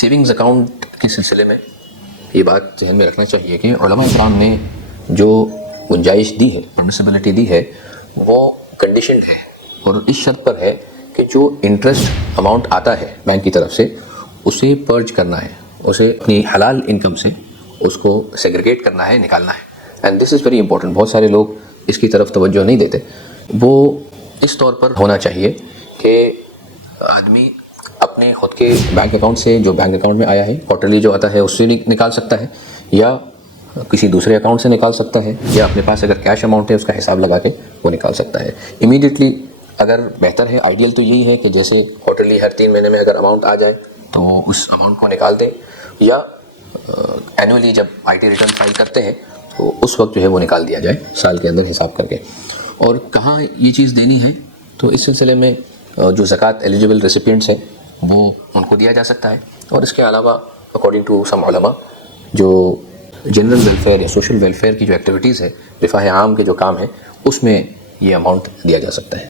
Savings account کے سلسلے میں یہ بات ذہن میں رکھنا چاہیے کہ علماء کرام نے جو گنجائش دی ہے، پرمیسیبلٹی دی ہے، وہ کنڈیشنڈ ہے اور اس شرط پر ہے کہ جو انٹرسٹ اماؤنٹ آتا ہے بینک کی طرف سے اسے پرج کرنا ہے، اسے اپنی حلال انکم سے اس کو سیگریگیٹ کرنا ہے، نکالنا ہے. And this is very important. بہت سارے لوگ اس کی طرف توجہ نہیں دیتے. وہ اس طور پر ہونا چاہیے کہ آدمی اپنے خود کے بینک اکاؤنٹ سے، جو بینک اکاؤنٹ میں آیا ہے کوارٹرلی جو آتا ہے اس سے نکال سکتا ہے، یا کسی دوسرے اکاؤنٹ سے نکال سکتا ہے، یا اپنے پاس اگر کیش اماؤنٹ ہے اس کا حساب لگا کے وہ نکال سکتا ہے امیڈیٹلی. اگر بہتر ہے، آئیڈیل تو یہی ہے کہ جیسے کوارٹرلی ہر 3 مہینے میں اگر اماؤنٹ آ جائے تو اس اماؤنٹ کو نکال دیں، یا اینولی جب آئی ٹی ریٹرن فائل کرتے ہیں تو اس وقت جو ہے وہ نکال دیا جائے سال کے اندر حساب کر کے. اور کہاں یہ چیز دینی ہے تو اس سلسلے میں جو زکوٰۃ ایلیجیبل ریسیپینٹس ہیں وہ ان کو دیا جا سکتا ہے. اور اس کے علاوہ اکارڈنگ ٹو سم علماء جو جنرل ویلفیئر یا سوشل ویلفیئر کی جو ایکٹیویٹیز ہے، رفاہ عام کے جو کام ہیں، اس میں یہ اماؤنٹ دیا جا سکتا ہے.